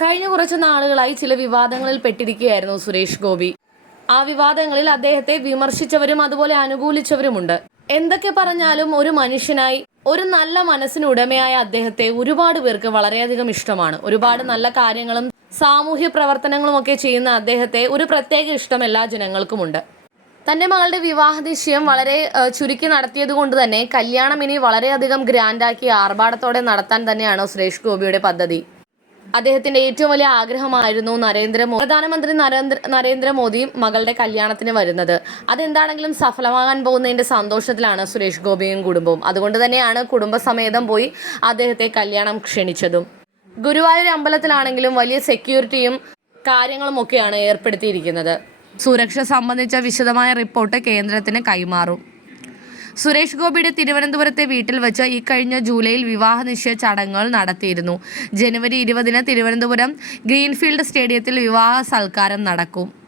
കഴിഞ്ഞ കുറച്ച് നാളുകളായി ചില വിവാദങ്ങളിൽ പെട്ടിരിക്കുകയായിരുന്നു സുരേഷ് ഗോപി. ആ വിവാദങ്ങളിൽ അദ്ദേഹത്തെ വിമർശിച്ചവരും അതുപോലെ അനുകൂലിച്ചവരുമുണ്ട്. എന്തൊക്കെ പറഞ്ഞാലും ഒരു മനുഷ്യനായി ഒരു നല്ല മനസ്സിന് ഉടമയായ അദ്ദേഹത്തെ ഒരുപാട് പേർക്ക് വളരെയധികം ഇഷ്ടമാണ്. ഒരുപാട് നല്ല കാര്യങ്ങളും സാമൂഹ്യ പ്രവർത്തനങ്ങളും ഒക്കെ ചെയ്യുന്ന അദ്ദേഹത്തെ ഒരു പ്രത്യേക ഇഷ്ടം എല്ലാ ജനങ്ങൾക്കുമുണ്ട്. തന്റെ മകളുടെ വിവാഹ നിശ്ചയം വളരെ ചുരുക്കി നടത്തിയത് കൊണ്ട് തന്നെ കല്യാണം ഇനി വളരെയധികം ഗ്രാൻഡാക്കി ആർഭാടത്തോടെ നടത്താൻ തന്നെയാണ് സുരേഷ് ഗോപിയുടെ പദ്ധതി. അദ്ദേഹത്തിന്റെ ഏറ്റവും വലിയ ആഗ്രഹമായിരുന്നു നരേന്ദ്രമോദി പ്രധാനമന്ത്രി നരേന്ദ്ര നരേന്ദ്രമോദിയും മകളുടെ കല്യാണത്തിന് വരുന്നത്. അതെന്താണെങ്കിലും സഫലമാകാൻ പോകുന്നതിന്റെ സന്തോഷത്തിലാണ് സുരേഷ് ഗോപിയും കുടുംബവും. അതുകൊണ്ട് തന്നെയാണ് കുടുംബസമേതം പോയി അദ്ദേഹത്തെ കല്യാണം ക്ഷണിച്ചതും. ഗുരുവായൂർ അമ്പലത്തിലാണെങ്കിലും വലിയ സെക്യൂരിറ്റിയും കാര്യങ്ങളും ഒക്കെയാണ് ഏർപ്പെടുത്തിയിരിക്കുന്നത്. സുരക്ഷ സംബന്ധിച്ച വിശദമായ റിപ്പോർട്ട് കേന്ദ്രത്തിന് കൈമാറും. സുരേഷ് ഗോപിയുടെ തിരുവനന്തപുരത്തെ വീട്ടിൽ വെച്ച് ഇക്കഴിഞ്ഞ ജൂലൈയിൽ വിവാഹ നിശ്ചയ ചടങ്ങുകൾ നടത്തിയിരുന്നു. ജനുവരി ഇരുപതിന് തിരുവനന്തപുരം ഗ്രീൻഫീൽഡ് സ്റ്റേഡിയത്തിൽ വിവാഹ സൽക്കാരം നടക്കും.